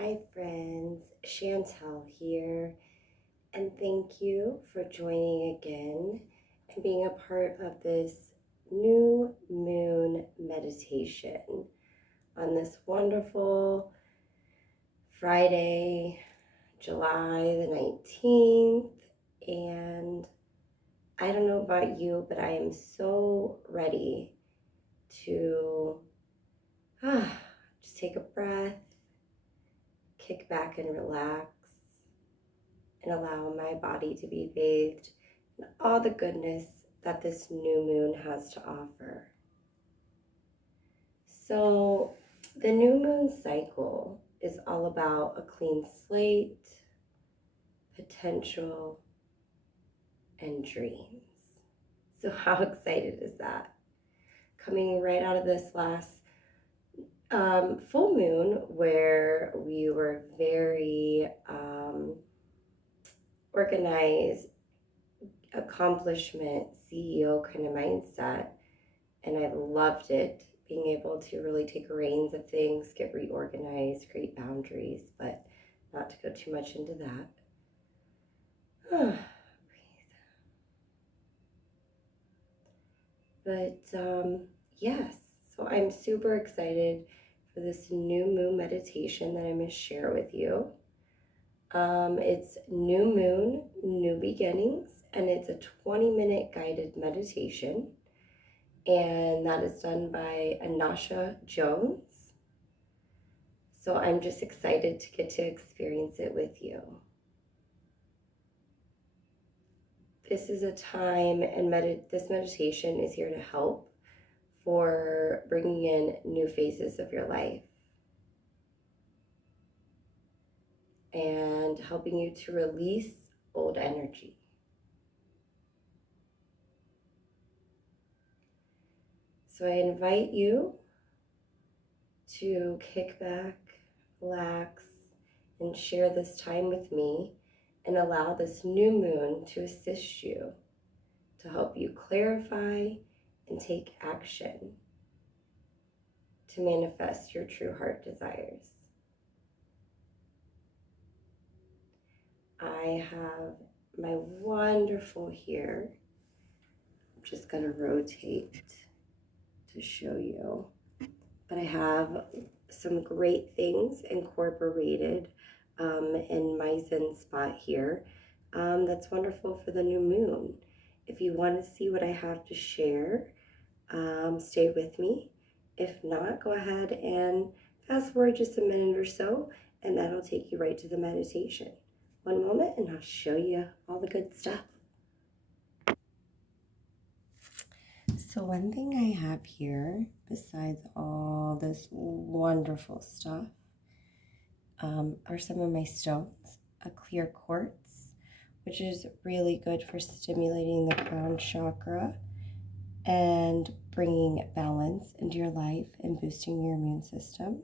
Hi, friends. Chantel here, and thank you for joining again and being a part of this new moon meditation on this wonderful Friday, July the 19th. And I don't know about you, but I am so ready to just take a breath, kick back and relax, and allow my body to be bathed in all the goodness that this new moon has to offer. So, the new moon cycle is all about a clean slate, potential, and dreams. So, how excited is that? Coming right out of this last full moon, where we were very organized, accomplishment, CEO kind of mindset, and I loved it, being able to really take reins of things, get reorganized, create boundaries, but not to go too much into that. But yes, so I'm super excited for this new moon meditation that I'm going to share with you. It's new moon, new beginnings, and it's a 20-minute guided meditation. And that is done by Anasha Jones. So I'm just excited to get to experience it with you. This is a time, and this meditation is here to help for bringing in new phases of your life and helping you to release old energy. So I invite you to kick back, relax, and share this time with me, and allow this new moon to assist you, to help you clarify and take action to manifest your true heart desires. I have my wonderful here. I'm just going to rotate to show you. But I have some great things incorporated in my Zen spot here. That's wonderful for the new moon. If you want to see what I have to share, stay with me. If not, go ahead and fast forward just a minute or so, and that'll take you right to the meditation. One moment, and I'll show you all the good stuff. So one thing I have here, besides all this wonderful stuff, are some of my stones. A clear quartz, which is really good for stimulating the crown chakra and bringing balance into your life and boosting your immune system.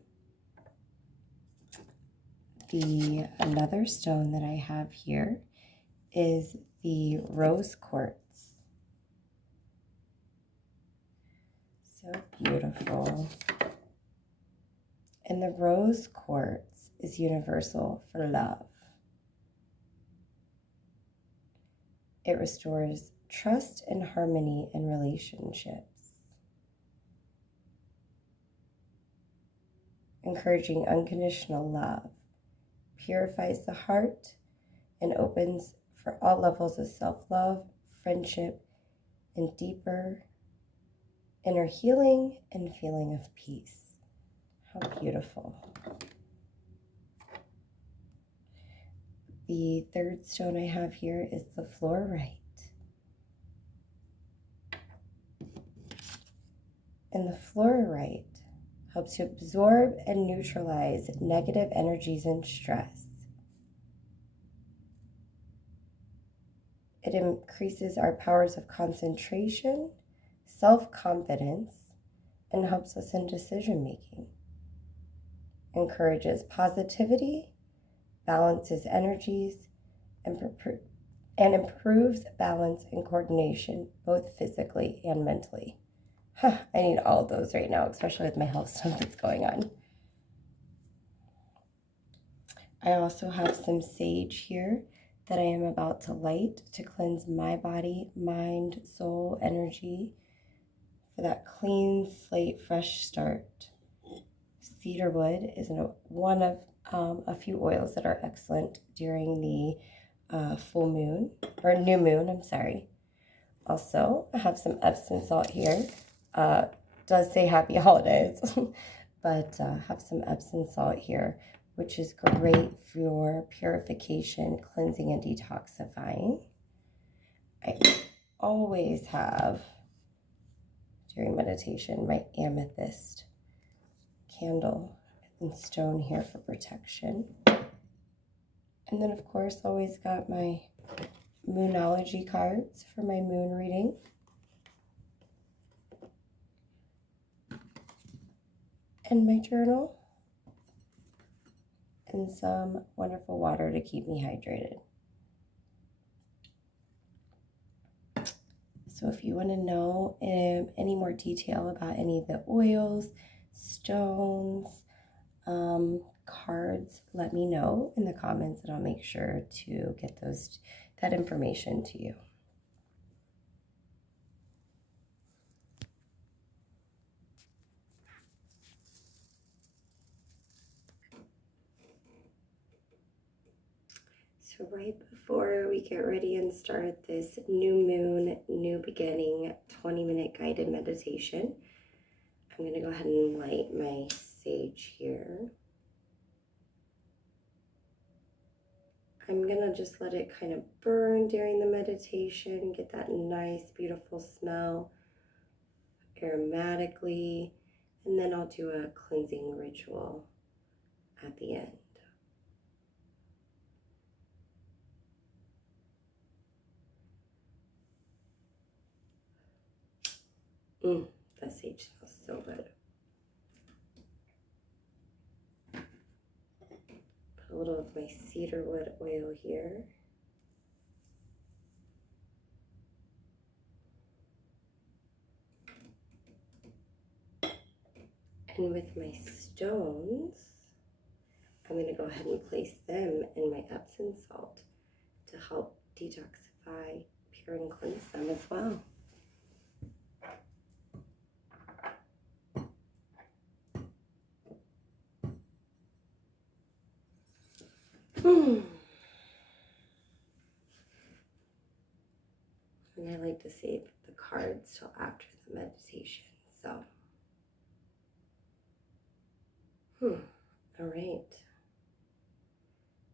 Another stone that I have here is the rose quartz. So beautiful. And the rose quartz is universal for love. It restores trust and harmony in relationships, encouraging unconditional love, purifies the heart, and opens for all levels of self-love, friendship, and deeper inner healing and feeling of peace. How beautiful. The third stone I have here is the fluorite. And the fluorite helps to absorb and neutralize negative energies and stress. It increases our powers of concentration, self-confidence, and helps us in decision making. Encourages positivity, balances energies, and improves balance and coordination, both physically and mentally. I need all of those right now, especially with my health stuff that's going on. I also have some sage here that I am about to light to cleanse my body, mind, soul, energy for that clean slate, fresh start. Cedar wood is one of a few oils that are excellent during the full moon, or new moon, I'm sorry. Also, I have some Epsom salt here. Does say happy holidays, but have some Epsom salt here, which is great for purification, cleansing, and detoxifying. I always have, during meditation, my amethyst candle and stone here for protection. And then, of course, always got my Moonology cards for my moon reading. And my journal. And some wonderful water to keep me hydrated. So if you want to know any more detail about any of the oils, stones, cards, let me know in the comments and I'll make sure to get that information to you. So right before we get ready and start this new moon, new beginning 20-minute guided meditation, I'm going to go ahead and light my sage here. I'm going to just let it kind of burn during the meditation, get that nice, beautiful smell aromatically, and then I'll do a cleansing ritual at the end. That sage smells so good. Put a little of my cedarwood oil here. And with my stones, I'm going to go ahead and place them in my Epsom salt to help detoxify, pure, and cleanse them as well. And I like to save the cards till after the meditation. So, all right.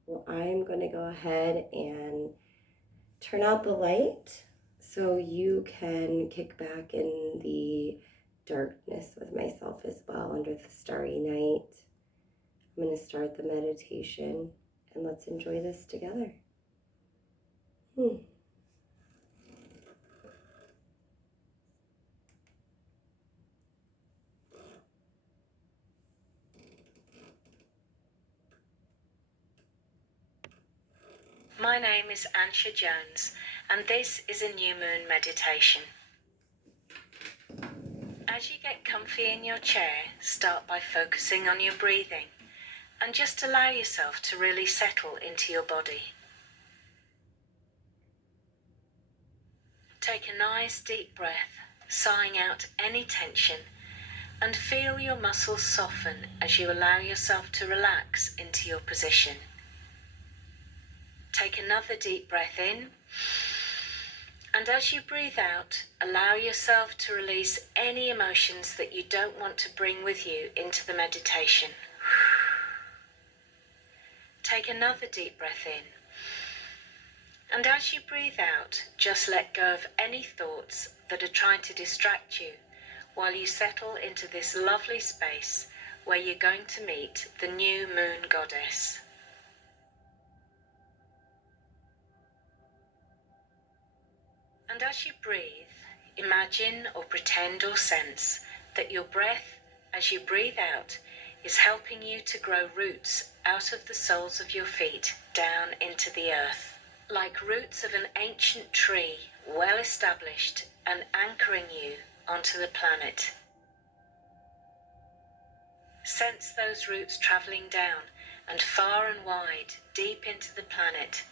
Well, I'm going to go ahead and turn out the light so you can kick back in the darkness with myself as well under the starry night. I'm going to start the meditation and let's enjoy this together. My name is Ansha Jones, and this is a new moon meditation. As you get comfy in your chair, start by focusing on your breathing and just allow yourself to really settle into your body. Take a nice deep breath, sighing out any tension, and feel your muscles soften as you allow yourself to relax into your position. Take another deep breath in, and as you breathe out, allow yourself to release any emotions that you don't want to bring with you into the meditation. Take another deep breath in, and as you breathe out, just let go of any thoughts that are trying to distract you while you settle into this lovely space where you're going to meet the new moon goddess. And as you breathe, imagine or pretend or sense that your breath, as you breathe out, is helping you to grow roots out of the soles of your feet down into the earth, like roots of an ancient tree, well established and anchoring you onto the planet. Sense those roots travelling down and far and wide, deep into the planet.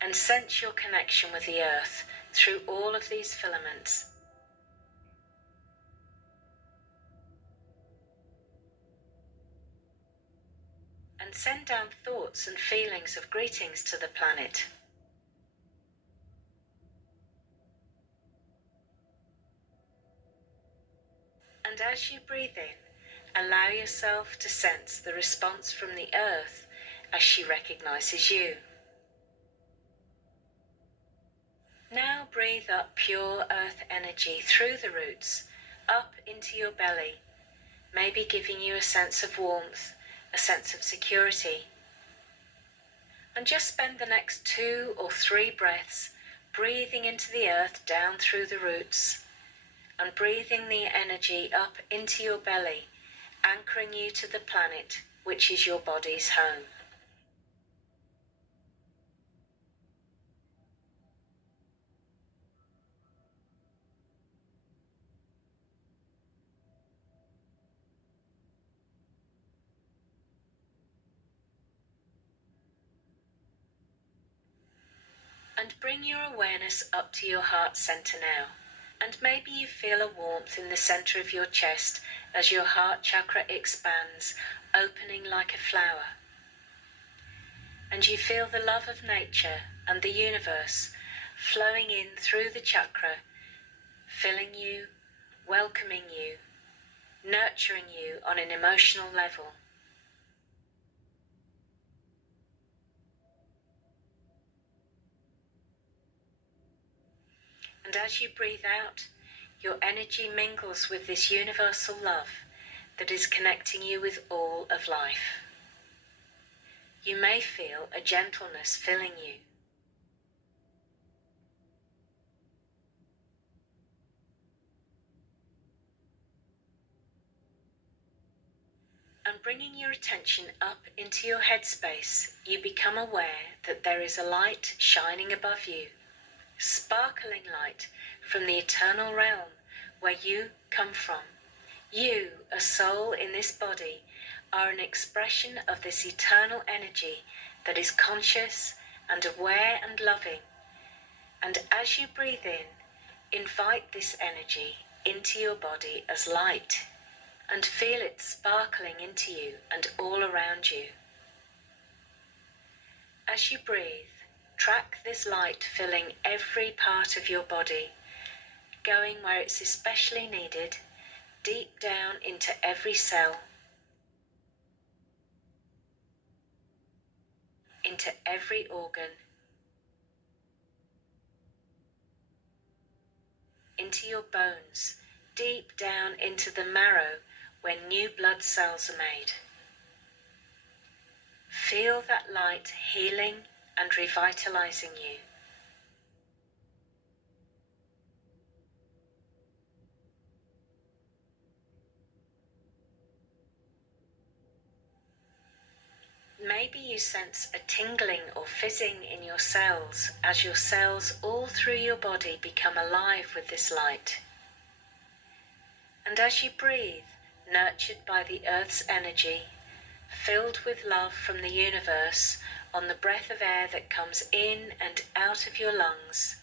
And sense your connection with the earth through all of these filaments. And send down thoughts and feelings of greetings to the planet. And as you breathe in, allow yourself to sense the response from the earth as she recognizes you. Now breathe up pure earth energy through the roots, up into your belly, maybe giving you a sense of warmth, a sense of security. And just spend the next 2 or 3 breaths breathing into the earth down through the roots and breathing the energy up into your belly, anchoring you to the planet, which is your body's home. And bring your awareness up to your heart center now. And maybe you feel a warmth in the center of your chest as your heart chakra expands, opening like a flower. And you feel the love of nature and the universe flowing in through the chakra, filling you, welcoming you, nurturing you on an emotional level. And as you breathe out, your energy mingles with this universal love that is connecting you with all of life. You may feel a gentleness filling you. And bringing your attention up into your headspace, you become aware that there is a light shining above you, sparkling light from the eternal realm where you come from. You, a soul in this body, are an expression of this eternal energy that is conscious and aware and loving. And as you breathe in, invite this energy into your body as light and feel it sparkling into you and all around you. As you breathe, track this light filling every part of your body, going where it's especially needed, deep down into every cell, into every organ, into your bones, deep down into the marrow where new blood cells are made. Feel that light healing and revitalizing you. Maybe you sense a tingling or fizzing in your cells as your cells all through your body become alive with this light. And as you breathe, nurtured by the earth's energy, filled with love from the universe on the breath of air that comes in and out of your lungs,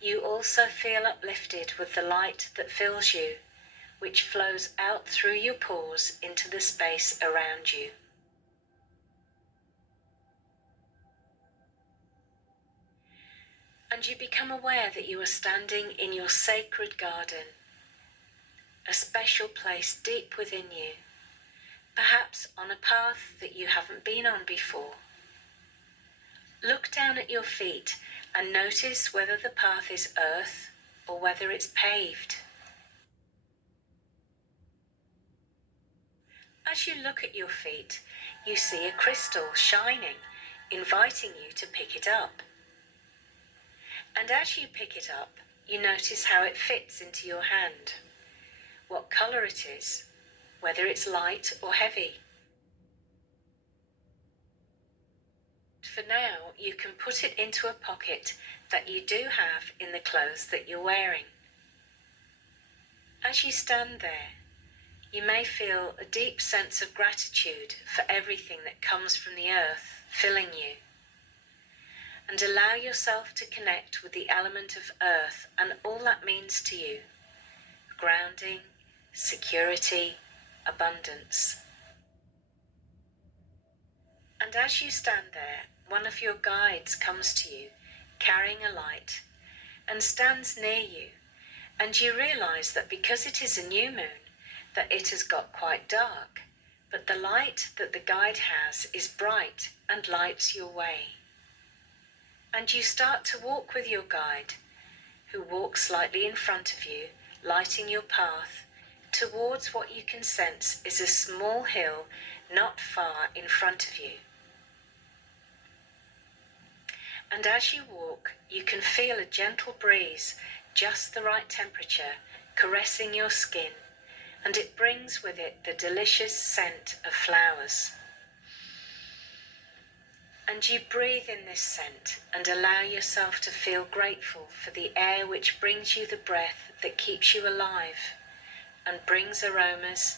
you also feel uplifted with the light that fills you, which flows out through your pores into the space around you. And you become aware that you are standing in your sacred garden, a special place deep within you, perhaps on a path that you haven't been on before. Look down at your feet and notice whether the path is earth or whether it's paved. As you look at your feet, you see a crystal shining, inviting you to pick it up. And as you pick it up, you notice how it fits into your hand, what colour it is, whether it's light or heavy. For now, you can put it into a pocket that you do have in the clothes that you're wearing. As you stand there, You may feel a deep sense of gratitude for everything that comes from the earth, filling you. And allow yourself to connect with the element of earth and all that means to you. Grounding, security, abundance. And as you stand there, one of your guides comes to you, carrying a light, and stands near you. And you realise that because it is a new moon, that it has got quite dark, but the light that the guide has is bright and lights your way. And you start to walk with your guide, who walks slightly in front of you, lighting your path towards what you can sense is a small hill not far in front of you. And as you walk, you can feel a gentle breeze, just the right temperature, caressing your skin, and it brings with it the delicious scent of flowers. And you breathe in this scent and allow yourself to feel grateful for the air which brings you the breath that keeps you alive and brings aromas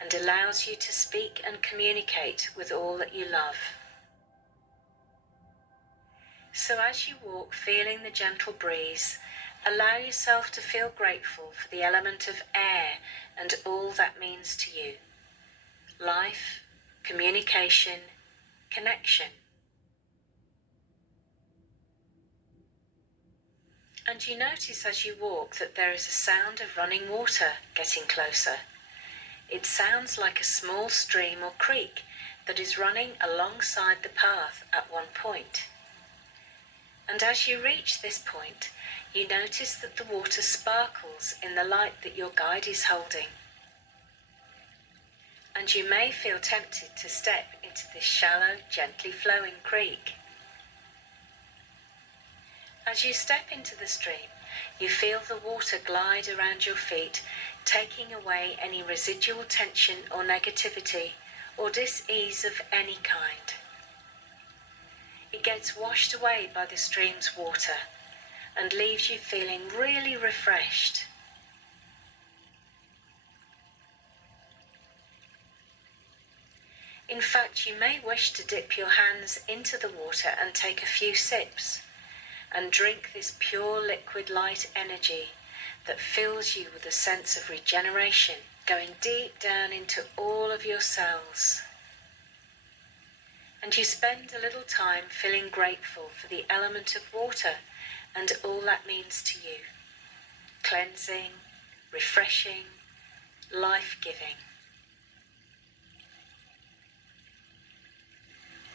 and allows you to speak and communicate with all that you love. So as you walk, feeling the gentle breeze, allow yourself to feel grateful for the element of air and all that means to you. Life, communication, connection. And you notice as you walk that there is a sound of running water getting closer. It sounds like a small stream or creek that is running alongside the path at one point. And as you reach this point, you notice that the water sparkles in the light that your guide is holding. And you may feel tempted to step into this shallow, gently flowing creek. As you step into the stream, you feel the water glide around your feet, taking away any residual tension or negativity or dis-ease of any kind. It gets washed away by the stream's water and leaves you feeling really refreshed. In fact, you may wish to dip your hands into the water and take a few sips and drink this pure liquid light energy that fills you with a sense of regeneration, going deep down into all of your cells. And you spend a little time feeling grateful for the element of water and all that means to you. Cleansing, refreshing, life-giving.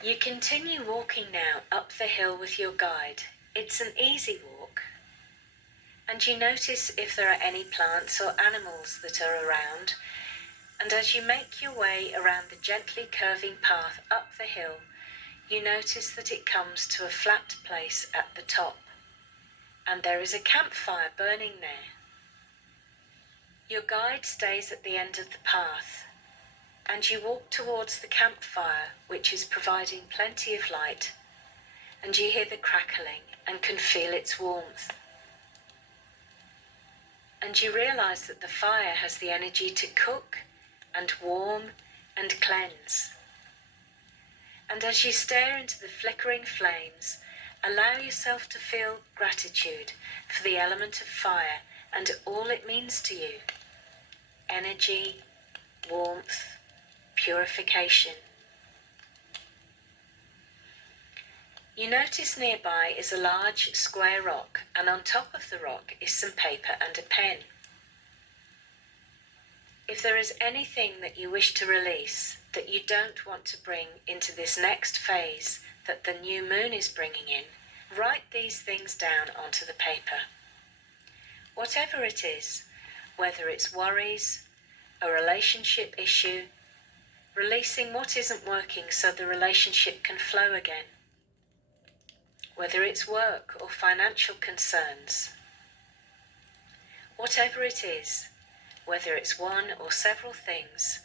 You continue walking now up the hill with your guide. It's an easy walk. And you notice if there are any plants or animals that are around. And as you make your way around the gently curving path up the hill, you notice that it comes to a flat place at the top. And there is a campfire burning there. Your guide stays at the end of the path, and you walk towards the campfire, which is providing plenty of light, and you hear the crackling and can feel its warmth. And you realize that the fire has the energy to cook and warm and cleanse. And as you stare into the flickering flames, allow yourself to feel gratitude for the element of fire and all it means to you. Energy, warmth, purification. You notice nearby is a large square rock, and on top of the rock is some paper and a pen. If there is anything that you wish to release, that you don't want to bring into this next phase that the new moon is bringing in, write these things down onto the paper. Whatever it is, whether it's worries, a relationship issue, releasing what isn't working so the relationship can flow again, whether it's work or financial concerns. Whatever it is, whether it's one or several things,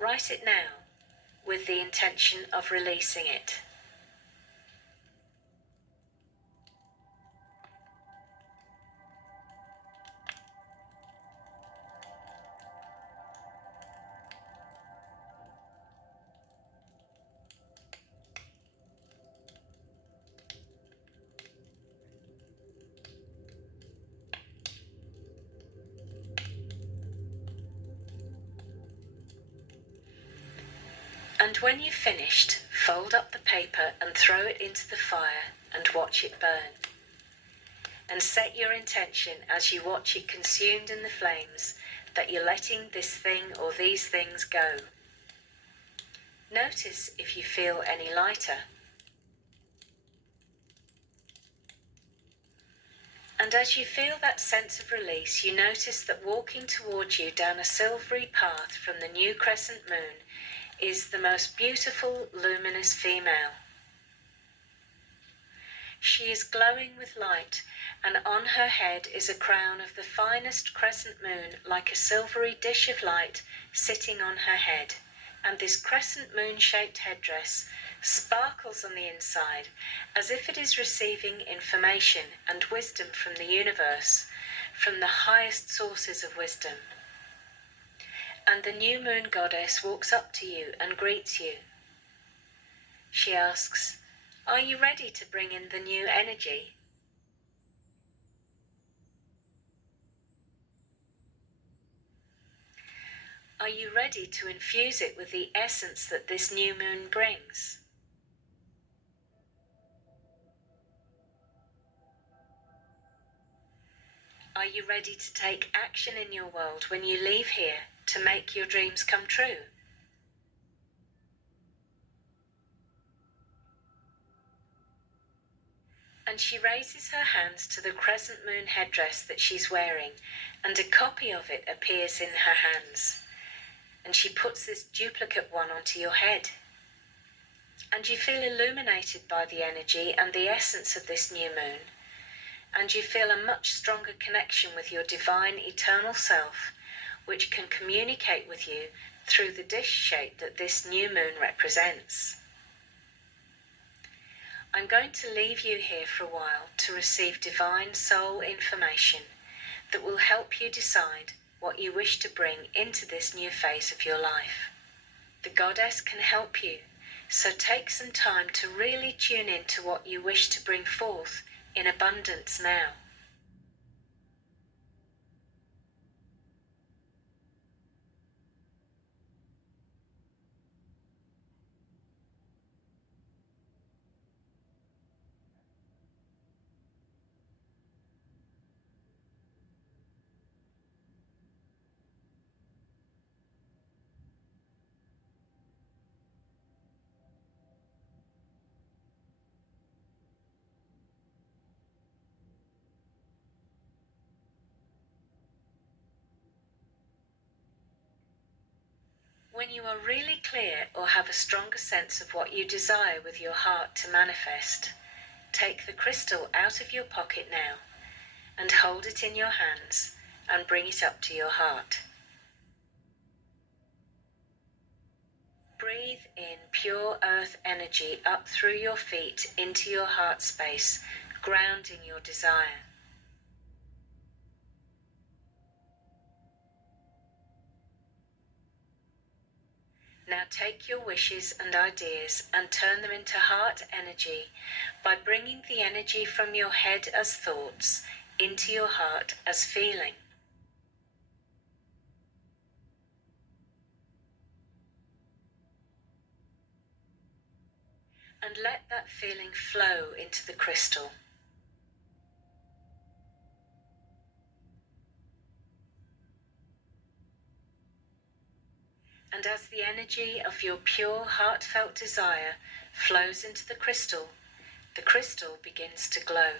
write it now with the intention of releasing it. And when you've finished, fold up the paper and throw it into the fire and watch it burn. And set your intention as you watch it consumed in the flames that you're letting this thing or these things go. Notice if you feel any lighter. And as you feel that sense of release, you notice that walking towards you down a silvery path from the new crescent moon is the most beautiful, luminous female. She is glowing with light, and on her head is a crown of the finest crescent moon, like a silvery dish of light sitting on her head. And this crescent moon-shaped headdress sparkles on the inside as if it is receiving information and wisdom from the universe, from the highest sources of wisdom. And the new moon goddess walks up to you and greets you. She asks, "Are you ready to bring in the new energy?" Are you ready to infuse it with the essence that this new moon brings? Are you ready to take action in your world when you leave here to make your dreams come true? And she raises her hands to the crescent moon headdress that she's wearing, and a copy of it appears in her hands. And she puts this duplicate one onto your head. And you feel illuminated by the energy and the essence of this new moon. And you feel a much stronger connection with your divine eternal self, which can communicate with you through the dish shape that this new moon represents. I'm going to leave you here for a while to receive divine soul information that will help you decide what you wish to bring into this new phase of your life. The goddess can help you, so take some time to really tune in to what you wish to bring forth in abundance now. When you are really clear or have a stronger sense of what you desire with your heart to manifest, take the crystal out of your pocket now and hold it in your hands and bring it up to your heart. Breathe in pure earth energy up through your feet into your heart space, grounding your desire. Now take your wishes and ideas and turn them into heart energy by bringing the energy from your head as thoughts into your heart as feeling. And let that feeling flow into the crystal. And as the energy of your pure heartfelt desire flows into the crystal begins to glow.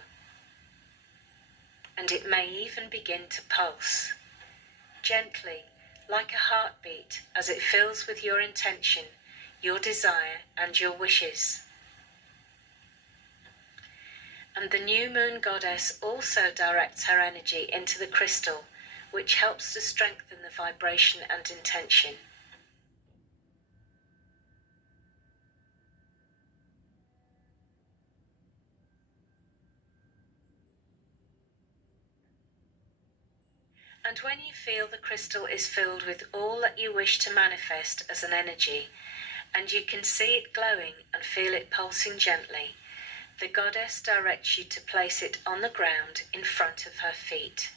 And it may even begin to pulse, gently, like a heartbeat, as it fills with your intention, your desire, and your wishes. And the new moon goddess also directs her energy into the crystal, which helps to strengthen the vibration and intention. And when you feel the crystal is filled with all that you wish to manifest as an energy, and you can see it glowing and feel it pulsing gently, the goddess directs you to place it on the ground in front of her feet.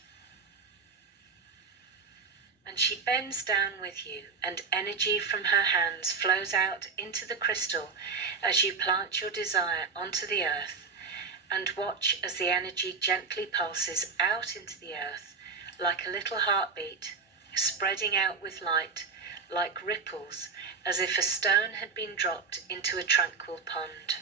And she bends down with you, and energy from her hands flows out into the crystal as you plant your desire onto the earth, and watch as the energy gently pulses out into the earth like a little heartbeat, spreading out with light like ripples, as if a stone had been dropped into a tranquil pond.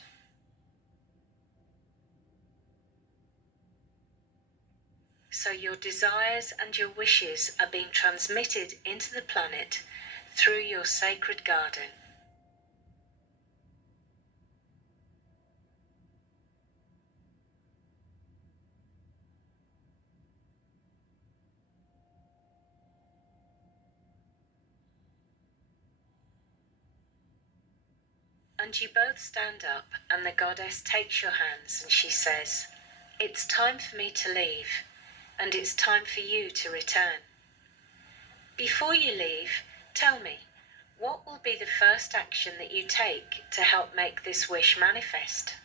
So your desires and your wishes are being transmitted into the planet through your sacred garden. And you both stand up, and the goddess takes your hands and she says, "It's time for me to leave, and it's time for you to return. Before you leave, tell me, what will be the first action that you take to help make this wish manifest?"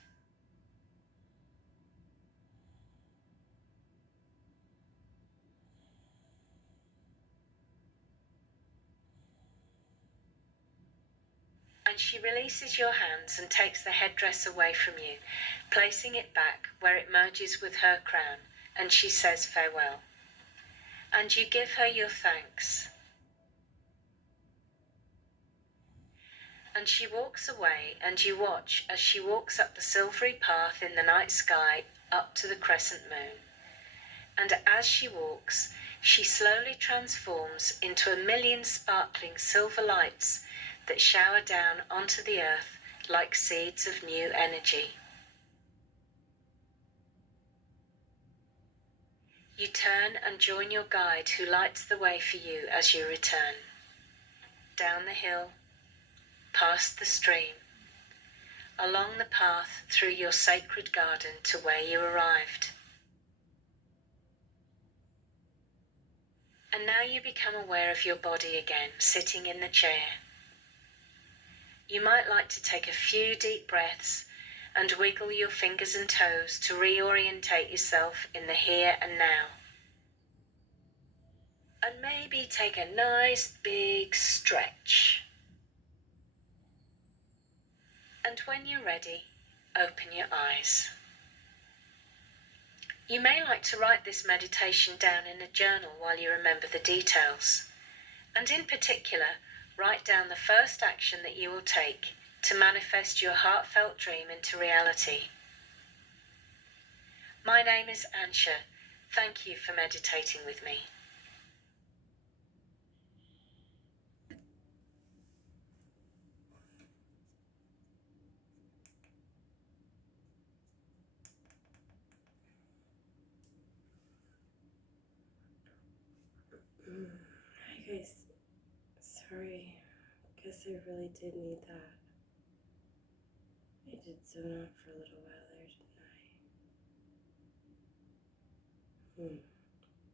And she releases your hands and takes the headdress away from you, placing it back where it merges with her crown, and she says farewell. And you give her your thanks. And she walks away, and you watch as she walks up the silvery path in the night sky up to the crescent moon. And as she walks, she slowly transforms into a million sparkling silver lights that shower down onto the earth like seeds of new energy. You turn and join your guide, who lights the way for you as you return. Down the hill, past the stream, along the path through your sacred garden to where you arrived. And now you become aware of your body again, sitting in the chair. You might like to take a few deep breaths and wiggle your fingers and toes to reorientate yourself in the here and now. And maybe take a nice big stretch. And when you're ready, open your eyes. You may like to write this meditation down in a journal while you remember the details. And in particular, write down the first action that you will take to manifest your heartfelt dream into reality. My name is Ansha. Thank you for meditating with me. Hi guys, sorry, guess I really did need that. I did zone out for a little while there, didn't I?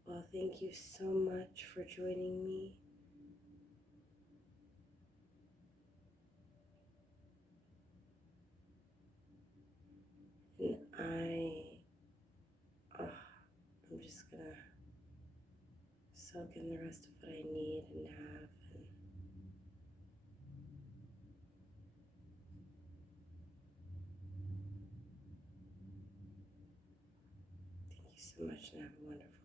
Well, thank you so much for joining me. And I'm just gonna soak in the rest of what I need and have. And thank you so much, and have a wonderful